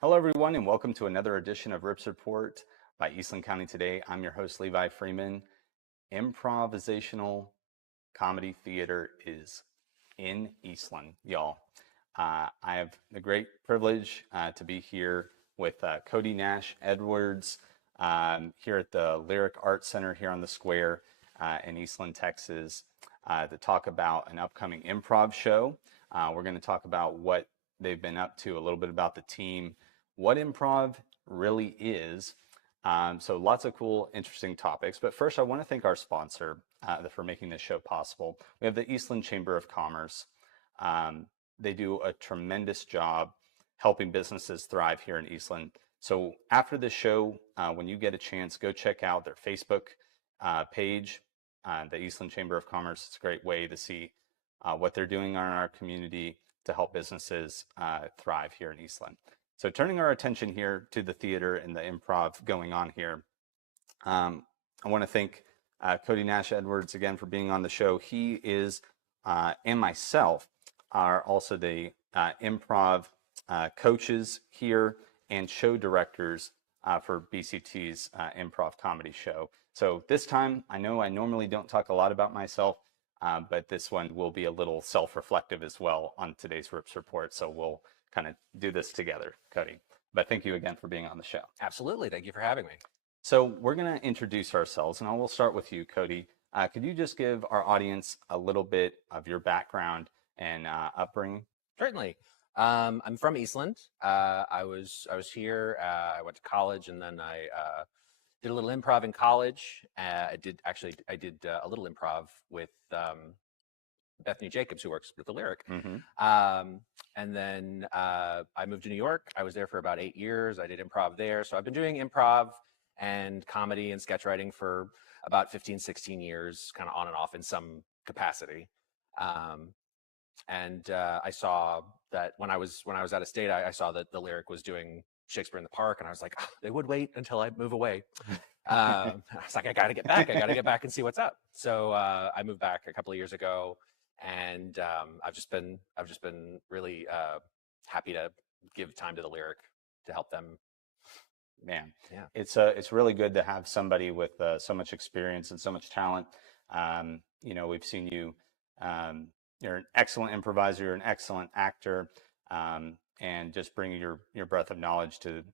Hello, everyone, and welcome to another edition of Rips Report by Eastland County Today. I'm your host, Levi Freeman. Improvisational comedy theater is in Eastland, y'all. I have the great privilege to be here with Cody Nash Edwards here at the Lyric Arts Center here on the square in Eastland, Texas, to talk about an upcoming improv show. We're going to talk about what they've been up to, a little bit about the team, what improv really is. So lots of cool, interesting topics. But first, I want to thank our sponsor for making this show possible. We have the Eastland Chamber of Commerce. They do a tremendous job helping businesses thrive here in Eastland. So after this show, when you get a chance, go check out their Facebook page, the Eastland Chamber of Commerce. It's a great way to see what they're doing in our community to help businesses thrive here in Eastland. So turning our attention here to the theater and the improv going on here, I want to thank Cody Nash Edwards again for being on the show. He is, and myself, are also the improv coaches here and show directors for BCT's improv comedy show. So this time, I know I normally don't talk a lot about myself, but this one will be a little self-reflective as well on today's Rips Report. So we'll kind of do this together, Cody. But thank you again for being on the show. Absolutely. Thank you for having me. So we're going to introduce ourselves, and I will start with you, Cody. Could you just give our audience a little bit of your background and upbringing? Certainly. I'm from Eastland. I was here. I went to college, and then I did a little improv in college. I did a little improv with Bethany Jacobs, who works with the Lyric. Mm-hmm. And then I moved to New York. I was there for about 8 years. I did improv there. So I've been doing improv and comedy and sketch writing for about 15, 16 years, kind of on and off in some capacity. And I saw that when I was out of state, I saw that the Lyric was doing Shakespeare in the Park, and I was like, oh, they would wait until I move away. I was like, I got to get back. I got to get back and see what's up. So I moved back a couple of years ago. And I've just been really happy to give time to the Lyric to help them. Man, yeah, it's really good to have somebody with so much experience and so much talent. We've seen you. You're an excellent improviser. You're an excellent actor, and just bringing your breadth of knowledge to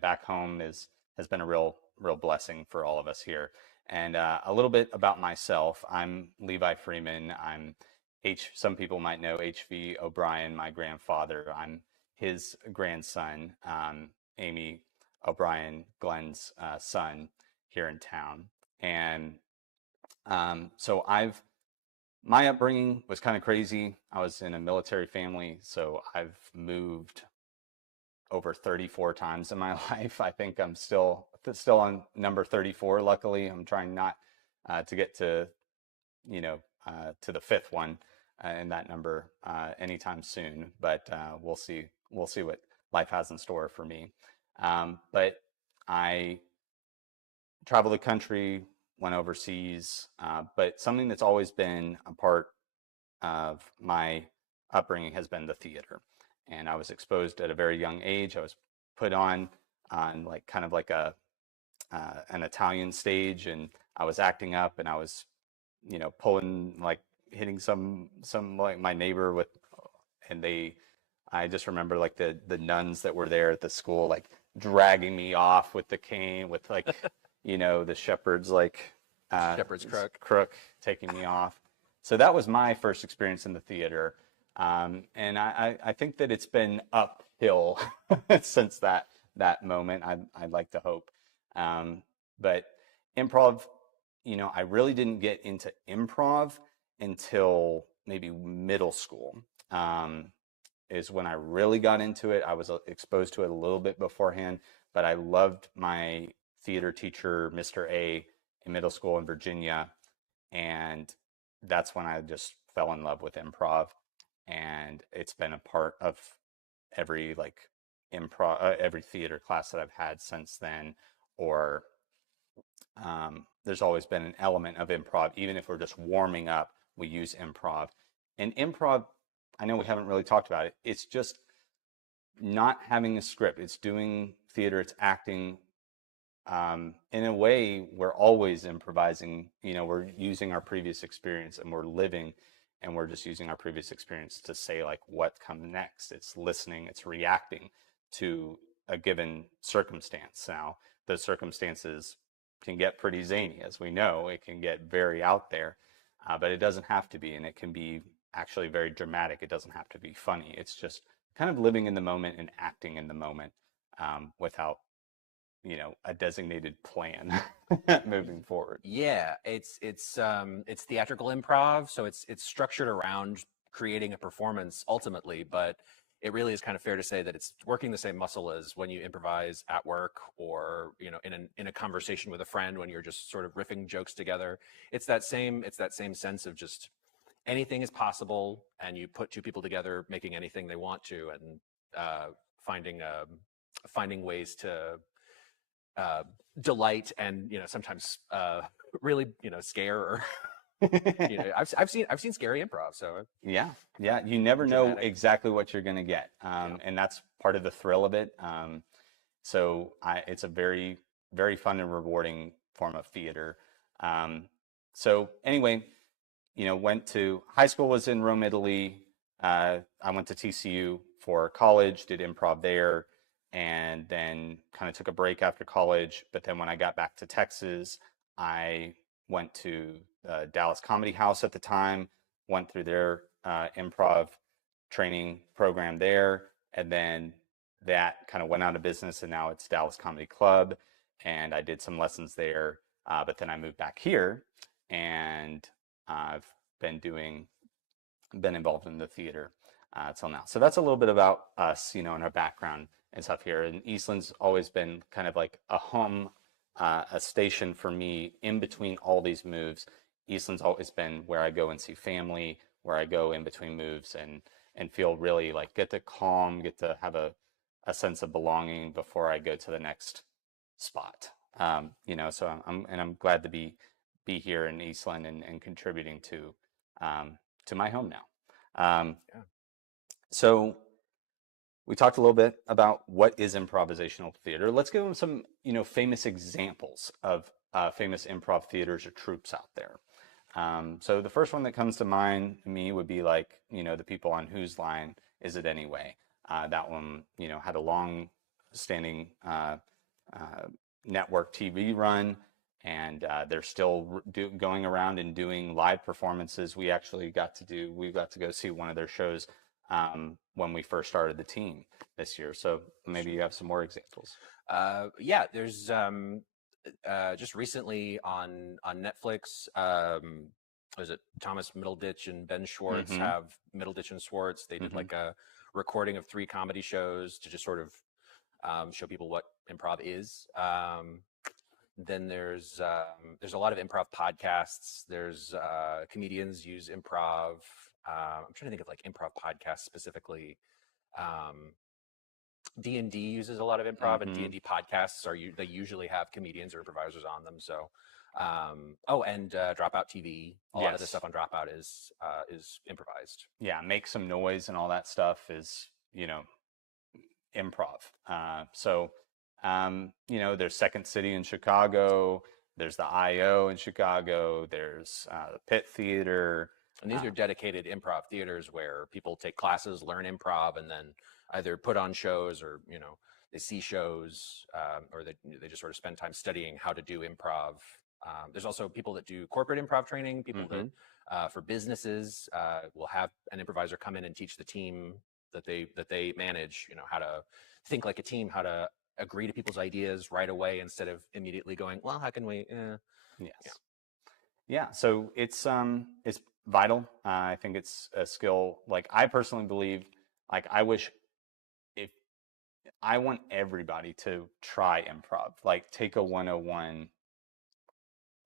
back home has been a real blessing for all of us here. And a little bit about myself. I'm Levi Freeman. I'm some people might know H.V. O'Brien, my grandfather. I'm his grandson, Amy O'Brien, Glenn's son here in town. And so my upbringing was kind of crazy. I was in a military family, so I've moved over 34 times in my life. I think I'm still on number 34. Luckily, I'm trying not to get to the fifth one in that number anytime soon. But we'll see what life has in store for me. But I traveled the country, went overseas. But something that's always been a part of my upbringing has been the theater. And I was exposed at a very young age. I was put on kind of like an Italian stage, and I was acting up, and I was, pulling, like hitting some like my neighbor with, and I just remember like the nuns that were there at the school, like dragging me off with the cane, with like, the shepherd's shepherd's crook taking me off. So that was my first experience in the theater. And I think that it's been uphill since that moment. I'd like to hope. But improv, I really didn't get into improv until maybe middle school, is when I really got into it. I was exposed to it a little bit beforehand, but I loved my theater teacher, Mr. A, in middle school in Virginia. And that's when I just fell in love with improv. And it's been a part of every every theater class that I've had since then. Or there's always been an element of improv. Even if we're just warming up, we use improv. And improv, I know we haven't really talked about it. It's just not having a script. It's doing theater, it's acting. In a way, we're always improvising. We're using our previous experience and we're living, and we're just using our previous experience to say like what comes next. It's listening, it's reacting to a given circumstance. Now, those circumstances can get pretty zany, as we know. It can get very out there, but it doesn't have to be, and it can be actually very dramatic. It doesn't have to be funny. It's just kind of living in the moment and acting in the moment, without a designated plan moving forward. Yeah, it's theatrical improv, so it's structured around creating a performance ultimately, but it really is kind of fair to say that it's working the same muscle as when you improvise at work, or in a conversation with a friend when you're just sort of riffing jokes together. It's that same sense of just anything is possible, and you put two people together making anything they want to, and finding ways to delight and sometimes really scare, or I've seen scary improv, so Yeah, you never know dramatic. exactly what you're going to get, Yeah. and that's part of the thrill of it. It's a very, very fun and rewarding form of theater. So anyway, went to high school, was in Rome, Italy. I went to TCU for college, did improv there, and then kind of took a break after college. But then when I got back to Texas, I went to Dallas Comedy House at the time, went through their improv training program there, and then that kind of went out of business, and now it's Dallas Comedy Club, and I did some lessons there. But then I moved back here, and I've been involved in the theater till now. So that's a little bit about us, and our background and stuff here. And Eastland's always been kind of like a home, a station for me in between all these moves. Eastland's always been where I go and see family, where I go in between moves, and feel really like get to calm, get to have a sense of belonging before I go to the next spot. So I'm glad to be here in Eastland, and contributing to my home now. Yeah. So we talked a little bit about what is improvisational theater. Let's give them some, famous examples of famous improv theaters or troupes out there. So the first one that comes to mind to me would be like, the people on Whose Line Is It Anyway? That one, had a long-standing network TV run, and they're still going around and doing live performances. We got to go see one of their shows when we first started the team this year. So maybe you have some more examples. Yeah, there's just recently on Netflix. Was it Thomas Middleditch and Ben Schwartz Mm-hmm. have Middleditch and Schwartz? They did Mm-hmm. like a recording of 3 comedy shows to just sort of show people what improv is. Then there's a lot of improv podcasts. There's comedians use improv. I'm trying to think of like improv podcasts specifically. D&D uses a lot of improv, and Mm-hmm. D&D podcasts they usually have comedians or improvisers on them. So, and Dropout TV. A lot of the Yes. stuff on Dropout is improvised. Yeah, make some noise and all that stuff is, improv. There's Second City in Chicago. There's the IO in Chicago. There's the Pitt Theater. And these are dedicated improv theaters where people take classes, learn improv, and then either put on shows, or they see shows, or they just sort of spend time studying how to do improv. There's also people that do corporate improv training, people Mm-hmm. that for businesses will have an improviser come in and teach the team that they manage, how to think like a team, how to agree to people's ideas right away instead of immediately going, well, how can we? Yes. Yeah. So it's vital. I think it's a skill. Like I personally believe, like if I want everybody to try improv, like take a 101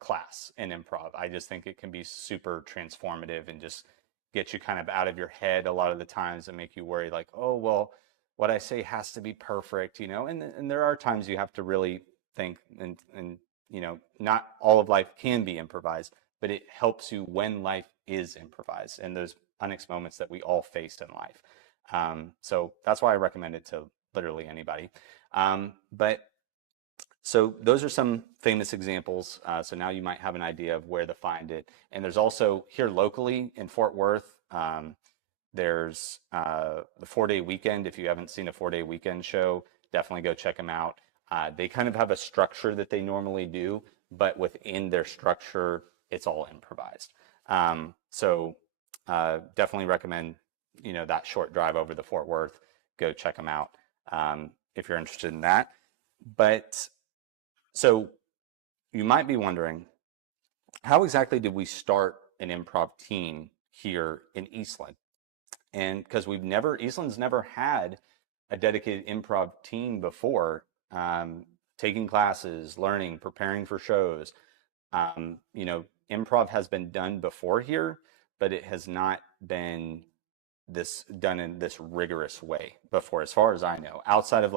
class in improv. I just think it can be super transformative and just get you kind of out of your head a lot of the times and make you worry like, oh, well, what I say has to be perfect, and there are times you have to really think, and not all of life can be improvised, but it helps you when life is improvised and those unexpected moments that we all face in life. So that's why I recommend it to literally anybody. But so those are some famous examples. So now you might have an idea of where to find it. And there's also here locally in Fort Worth, there's the 4-Day Weekend. If you haven't seen a 4-Day Weekend show, definitely go check them out. They kind of have a structure that they normally do, but within their structure, it's all improvised. Definitely recommend, that short drive over to Fort Worth. Go check them out if you're interested in that. But so you might be wondering, how exactly did we start an improv team here in Eastland? And because Eastland's never had a dedicated improv team before, taking classes, learning, preparing for shows. Improv has been done before here, but it has not been done in this rigorous way before, as far as I know, outside of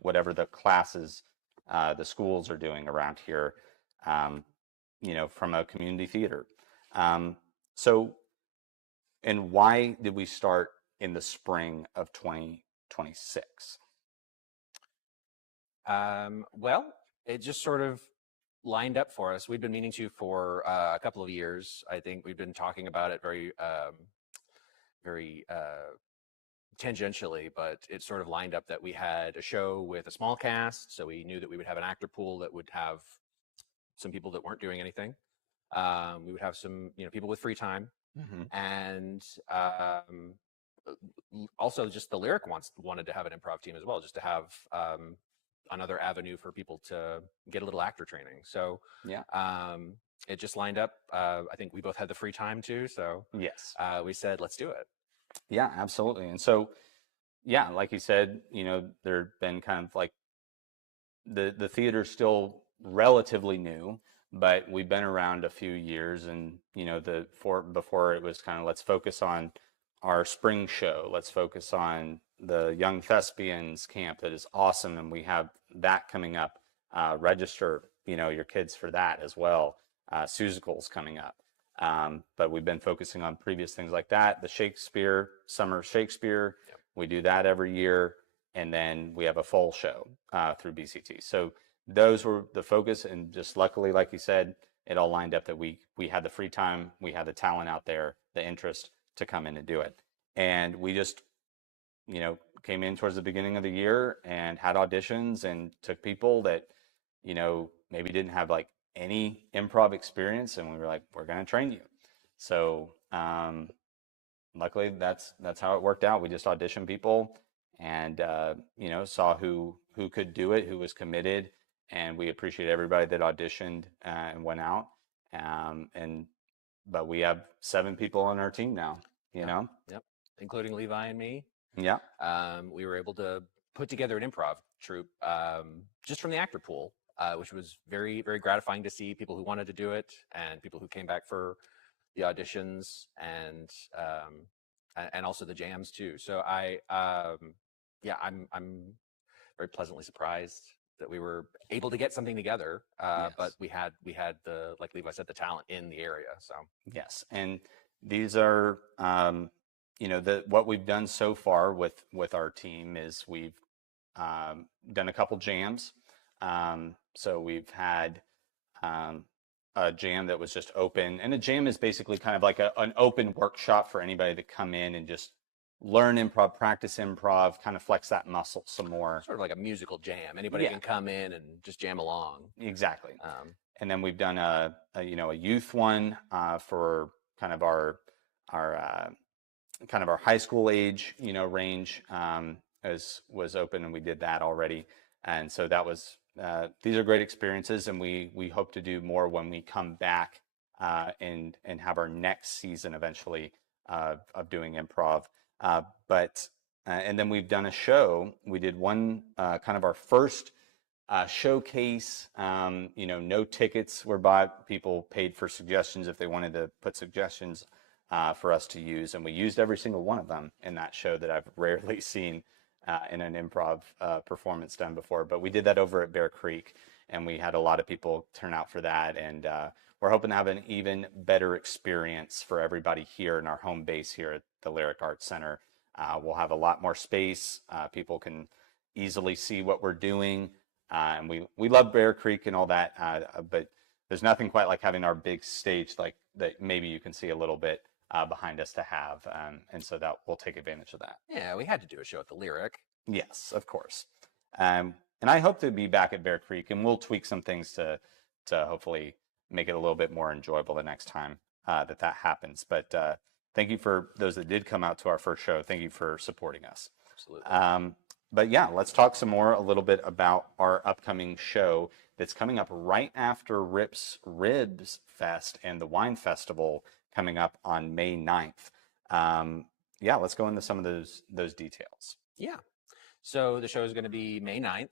whatever the classes the schools are doing around here, from a community theater. So, and why did we start in the spring of 2026? Well, it just sort of lined up for us. We'd been meaning to for a couple of years. I think we've been talking about it very tangentially, but it sort of lined up that we had a show with a small cast, so we knew that we would have an actor pool that would have some people that weren't doing anything. We would have some, people with free time, and also just the lyric wanted to have an improv team as well, just to have another avenue for people to get a little actor training. So Yeah. It just lined up. I think we both had the free time too, so Yes. we said, let's do it. Yeah, absolutely. And so, yeah, like you said, there've been kind of like the theater's still relatively new, but we've been around a few years, and before it was kind of, let's focus on our spring show, let's focus on the Young Thespians camp that is awesome, and we have that coming up. Register, your kids for that as well. Musicals coming up. But we've been focusing on previous things like that. The Summer Shakespeare, Yep. We do that every year. And then we have a full show through BCT. So those were the focus. And just luckily, like you said, it all lined up that we had the free time, we had the talent out there, the interest to come in and do it. And we just, came in towards the beginning of the year and had auditions and took people that, maybe didn't have like any improv experience, and we were like, we're going to train you. So luckily that's how it worked out. We just auditioned people and saw who could do it, who was committed, and we appreciate everybody that auditioned and went out. But we have 7 people on our team now. Yep, including Levi and me. Yeah. We were able to put together an improv troupe just from the actor pool, which was very, very gratifying to see people who wanted to do it and people who came back for the auditions and also the jams too. So I'm very pleasantly surprised that we were able to get something together. Yes. But we had the, like Levi said, the talent in the area. So yes, and these are what we've done so far with our team is we've done a couple jams. So we've had a jam that was just open, and a jam is basically kind of like an open workshop for anybody to come in and just learn improv, practice improv, kind of flex that muscle some more. Sort of like a musical jam. Anybody can come in and just jam along. Exactly. And then we've done a youth one for kind of our high school age range was open, and we did that already. And so that was these are great experiences, and we hope to do more when we come back and have our next season eventually of doing improv. And then we've done a show. We did one kind of our first showcase. No tickets were bought. People paid for suggestions if they wanted to put suggestions for us to use, and we used every single one of them in that show that I've rarely seen in an improv performance done before. But we did that over at Bear Creek, and we had a lot of people turn out for that, and we're hoping to have an even better experience for everybody here in our home base here at the Lyric Arts Center We'll have a lot more space. People can easily see what we're doing. And we love Bear Creek and all that, but there's nothing quite like having our big stage like that maybe you can see a little bit behind us to have. And so that we'll take advantage of that. Yeah, we had to do a show at the Lyric. Yes, of course. And I hope to be back at Bear Creek, and we'll tweak some things to hopefully make it a little bit more enjoyable the next time that happens. But thank you for those that did come out to our first show. Thank you for supporting us. Absolutely. But yeah, let's talk some more a little bit about our upcoming show that's coming up right after Rip's Ribs Fest and the Wine Festival coming up on May 9th. Yeah, let's go into some of those details. Yeah. So the show is going to be May 9th.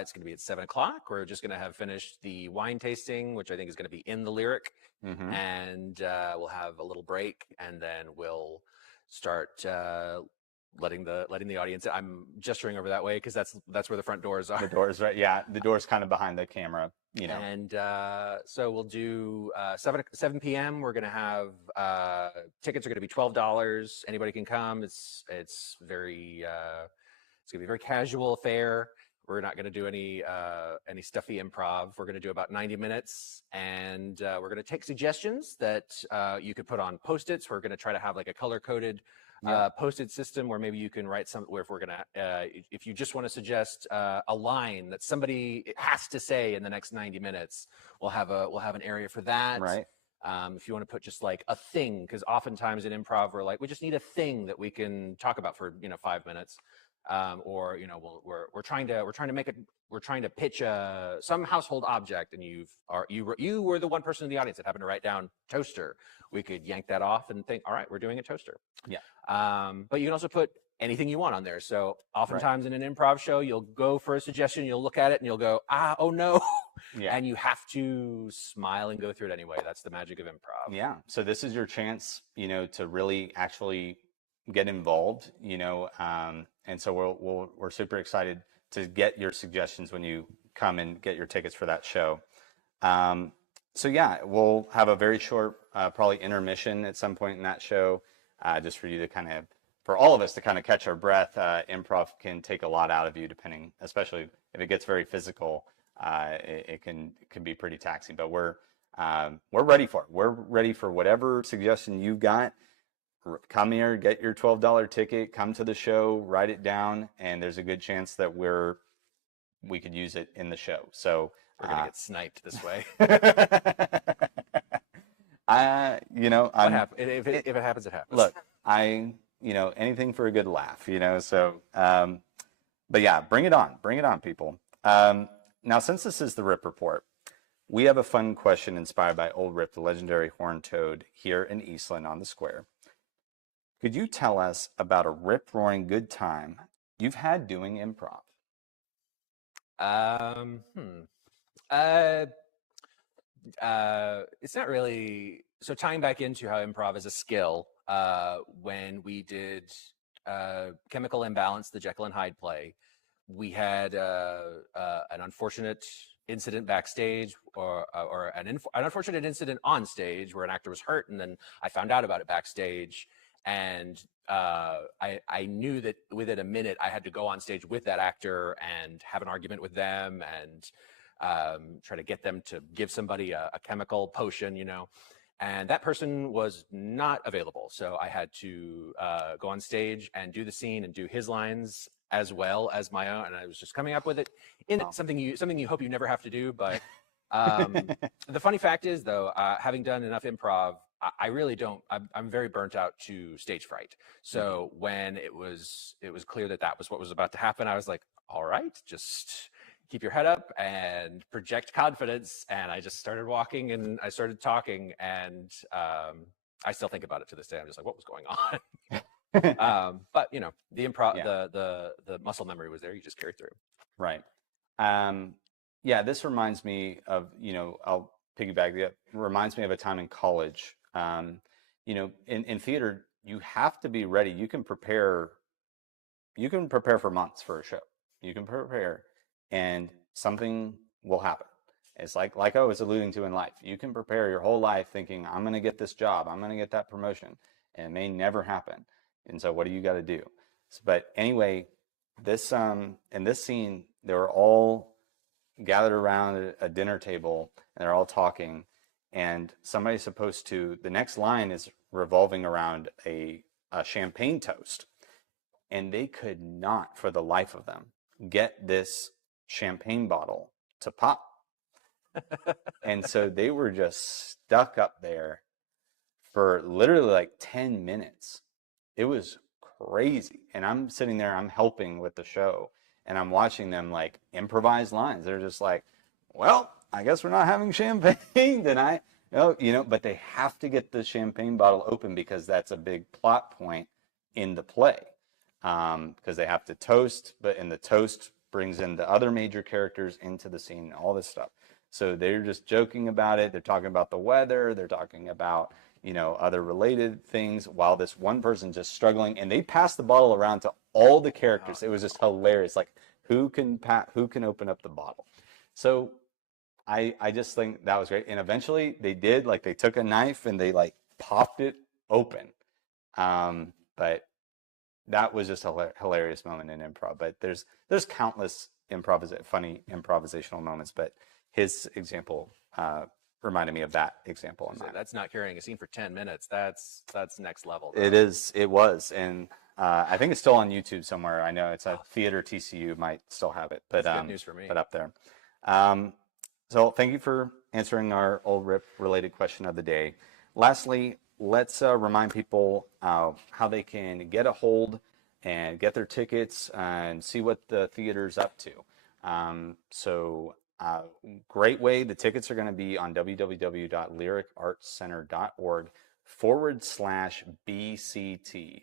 It's going to be at 7 o'clock. We're just going to have finished the wine tasting, which I think is going to be in the Lyric. Mm-hmm. And we'll have a little break, and then we'll start letting the audience. I'm gesturing over that way because that's where the front doors are. The doors, right? Yeah, the door's kind of behind the camera, you know. And so we'll do 7 p.m. We're going to have tickets are going to be $12. Anybody can come. It's very it's going to be a very casual affair. We're not going to do any stuffy improv. We're going to do about 90 minutes, and we're going to take suggestions that you could put on Post-its. We're going to try to have like a color-coded Post-it system where maybe you can write some. Where if we're going to, if you just want to suggest a line that somebody has to say in the next 90 minutes, we'll have an area for that. Right. If you want to put just like a thing, because oftentimes in improv we're like, we just need a thing that we can talk about for 5 minutes. Or we're trying to pitch some household object, and you were the one person in the audience that happened to write down toaster. We could yank that off and think, all right, we're doing a toaster. Yeah. But you can also put anything you want on there. So oftentimes in an improv show, you'll go for a suggestion, you'll look at it, and you'll go, oh no. Yeah. And you have to smile and go through it anyway. That's the magic of improv. Yeah. So this is your chance, to really actually get involved, and so we're super excited to get your suggestions when you come and get your tickets for that show. So yeah, we'll have a very short, probably intermission at some point in that show, just for you to for all of us to kind of catch our breath. Improv can take a lot out of you, especially if it gets very physical. It can be pretty taxing, but we're ready for it. We're ready for whatever suggestion you've got. Come here, get your $12 ticket, come to the show, write it down, and there's a good chance that we could use it in the show. So we're gonna get sniped this way. If it happens, it happens. Look, anything for a good laugh, So, but yeah, bring it on, people. Now, since this is the Rip Report, we have a fun question inspired by Old Rip, the legendary horned toad, here in Eastland on the Square. Could you tell us about a rip-roaring good time you've had doing improv? It's not really. So tying back into how improv is a skill, when we did Chemical Imbalance, the Jekyll and Hyde play, we had an unfortunate incident backstage, or an unfortunate incident on stage where an actor was hurt, and then I found out about it backstage. And I knew that within a minute I had to go on stage with that actor and have an argument with them and try to get them to give somebody a chemical potion, and that person was not available. So I had to go on stage and do the scene and do his lines as well as my own. And I was just coming up with it in something you hope you never have to do. But the funny fact is, though, having done enough improv, I really don't. I'm very burnt out to stage fright. So when it was clear that was what was about to happen, I was like, all right, just keep your head up and project confidence. And I just started walking and I started talking, and I still think about it to this day. I'm just like, what was going on? But the improv, the muscle memory was there. You just carry through. Right. Yeah. This reminds me of, I'll piggyback. It reminds me of a time in college. In theater, you have to be ready. You can prepare for months for a show. You can prepare, and something will happen. It's like I was alluding to in life. You can prepare your whole life thinking, I'm going to get this job, I'm going to get that promotion, and it may never happen. And so what do you got to do? So, but anyway, this in this scene, they were all gathered around a dinner table and they're all talking, and somebody's supposed to, the next line is revolving around a champagne toast, and they could not for the life of them get this champagne bottle to pop. And so they were just stuck up there for literally like 10 minutes. It was crazy. And I'm sitting there, I'm helping with the show, and I'm watching them like improvise lines. They're just like, well, I guess we're not having champagne tonight. But they have to get the champagne bottle open because that's a big plot point in the play. Because they have to toast, and the toast brings in the other major characters into the scene, all this stuff. So they're just joking about it. They're talking about the weather. They're talking about, other related things while this one person's just struggling. And they pass the bottle around to all the characters. It was just hilarious. Like, who can open up the bottle? So I just think that was great. And eventually they did, like, they took a knife and they like popped it open. But that was just a hilarious moment in improv. But there's countless funny improvisational moments. But his example reminded me of that example. So that's not carrying a scene for 10 minutes. That's next level. Though. It was. And I think it's still on YouTube somewhere. I know it's a Theater TCU might still have it. But that's good news for me. But up there. So thank you for answering our old rip related question of the day. Lastly, let's remind people how they can get a hold and get their tickets and see what the theater's up to. Great way. The tickets are going to be on www.lyricartscenter.org/BCT.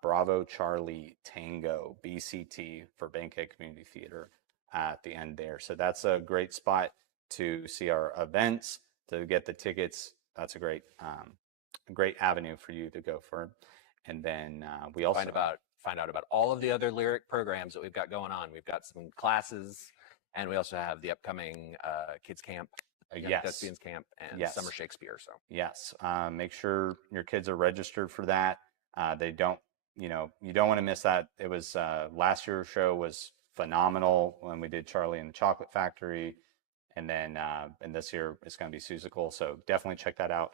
Bravo Charlie Tango BCT for Bankhead Community Theater at the end there. So that's a great spot to see our events, to get the tickets. That's a great avenue for you to go for. And then we also find out about all of the other lyric programs that we've got going on. We've got some classes, and we also have the upcoming kids camp, Thespians camp, and Summer Shakespeare. So yes, make sure your kids are registered for that. They don't, you don't want to miss that. It was last year's show was phenomenal when we did Charlie and the Chocolate Factory, and then and this year it's going to be Seussical. So definitely check that out.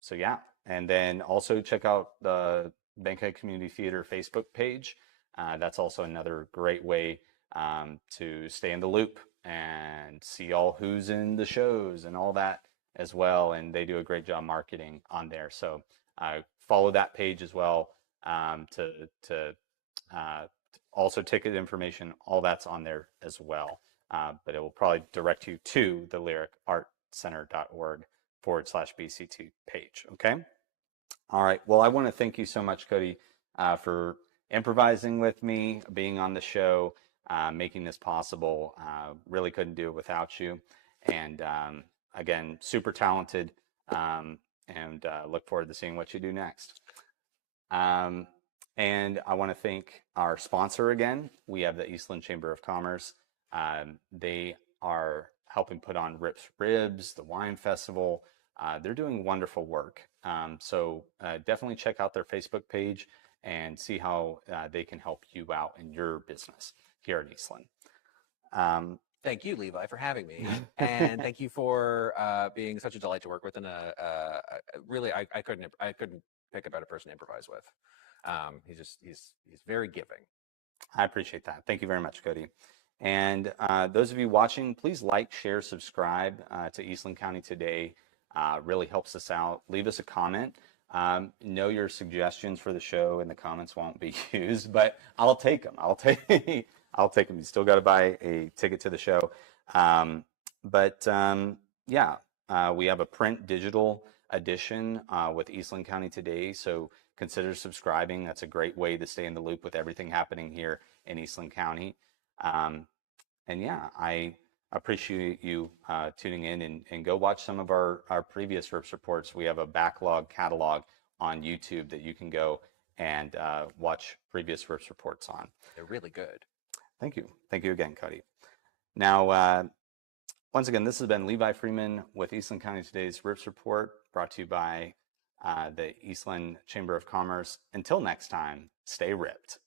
So yeah, and then also check out the Bankhead Community Theater Facebook page. That's also another great way to stay in the loop and see all who's in the shows and all that as well. And they do a great job marketing on there. So follow that page as well to also ticket information. All that's on there as well. But it will probably direct you to the lyricartscenter.org/BCT page. Okay. All right. Well, I want to thank you so much, Cody, for improvising with me, being on the show, making this possible. Really couldn't do it without you. And again, super talented, and look forward to seeing what you do next. And I want to thank our sponsor again. We have the Eastland Chamber of Commerce. They are helping put on Rips Ribs, the wine festival. They're doing wonderful work. So definitely check out their Facebook page and see how they can help you out in your business here at Eastland. Thank you, Levi, for having me, and thank you for being such a delight to work with. And really, I couldn't pick a better person to improvise with. He's very giving. I appreciate that. Thank you very much, Cody. And those of you watching, please like, share, subscribe to Eastland County Today. Really helps us out. Leave us a comment. Know your suggestions for the show in the comments won't be used, but I'll take them. I'll take them. You still got to buy a ticket to the show. Yeah, we have a print digital edition with Eastland County Today. So consider subscribing. That's a great way to stay in the loop with everything happening here in Eastland County. And yeah, I appreciate you tuning in, and go watch some of our previous RIPS reports. We have a backlog catalog on YouTube that you can go and watch previous RIPS reports on. They're really good. Thank you. Thank you again, Cody. Now, once again, this has been Levi Freeman with Eastland County Today's RIPS report, brought to you by the Eastland Chamber of Commerce. Until next time, stay ripped.